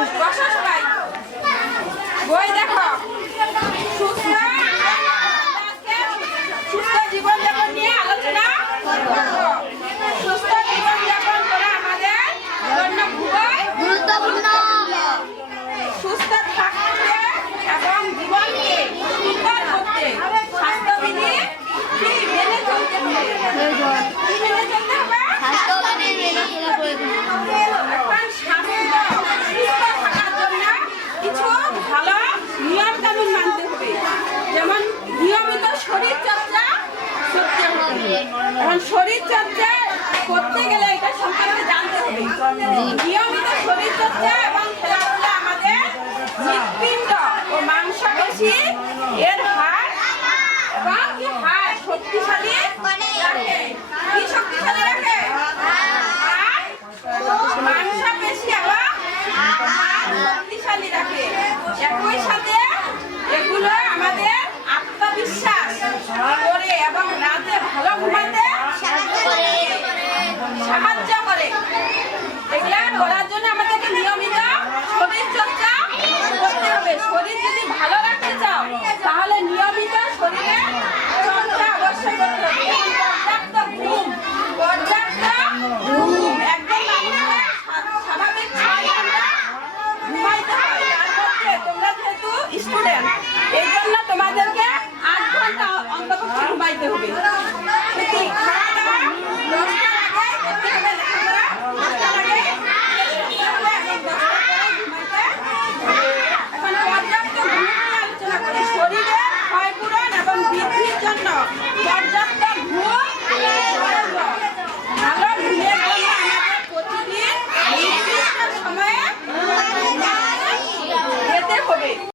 বসো সবাই, বই দেখো। সুস্থ সুস্থ জীবনযাপন নিয়ে আলোচনা করব। সুস্থ জীবনযাপন করা আমাদের জন্য খুবই গুরুত্বপূর্ণ। সুস্থ থাকতে এবং জীবনকে সুন্দর করতে স্বাস্থ্যবিধি কি মেনে চলতে হবে? কি মেনে চলতে হবে? স্বাস্থ্যবিধি মেনে চলা প্রয়োজন। এখন স্বাস্থ্য সুস্থ থাকার জন্য কিছু ভালো নিয়ম কানুন মানতে হবে। যেমন নিয়মিত শরীর চর্চা করতে হবে। এখন শরীর চর্চা করতে গেলে এটা সম্পর্কে জানতে হবে। নিয়মিত শরীর চর্চা এবং খেলাধুলা আমাদের হৃৎপিণ্ড ও মাংসপেশি এর হাড় এবং হাড় শক্তিশালী রাখে। কি শক্তিশালী রাখে? মাংসপেশি এবং হাড় শক্তিশালী রাখে। একই সাথে এগুলো আমাদের আত্মবিশ্বাস করে এবং রাতে ভালো ঘুমাতে সাহায্য করে। এগুলা করার জন্য আমাদেরকে নিয়মিত শরীর চর্চা করতে হবে। শরীর যদি ভালো রাখতে চাও তাহলে নিয়মিত শরীরে চর্চা অবশ্যই করতে হবে। পর্যাপ্ত ঘুম, পর্যাপ্ত ঘুম একদম মানুষের স্বাভাবিক 6 ঘন্টা ঘুমাইতে হয়। তার মধ্যে তোমরা যেহেতু স্টুডেন্ট, এই জন্য তোমাদেরকে 8 ঘন্টা অন্তপক্ষে ঘুমাইতে হবে। ঠিক খাওয়া দাওয়া 10টার আগে করতে হবে, লেখাপড়া 10টার আগে করতে হবে এবং 10টার পরে ঘুমাইতে হবে। এখন পর্যাপ্ত ঘুম নিয়ে আলোচনা করি। শরীরের ক্ষয়পূরণ এবং বৃদ্ধির জন্য পর্যাপ্ত ঘুম প্রয়োজন। ভালো ঘুমের জন্য আমাদের প্রতিদিন নির্দিষ্ট সময়ে যেতে হবে।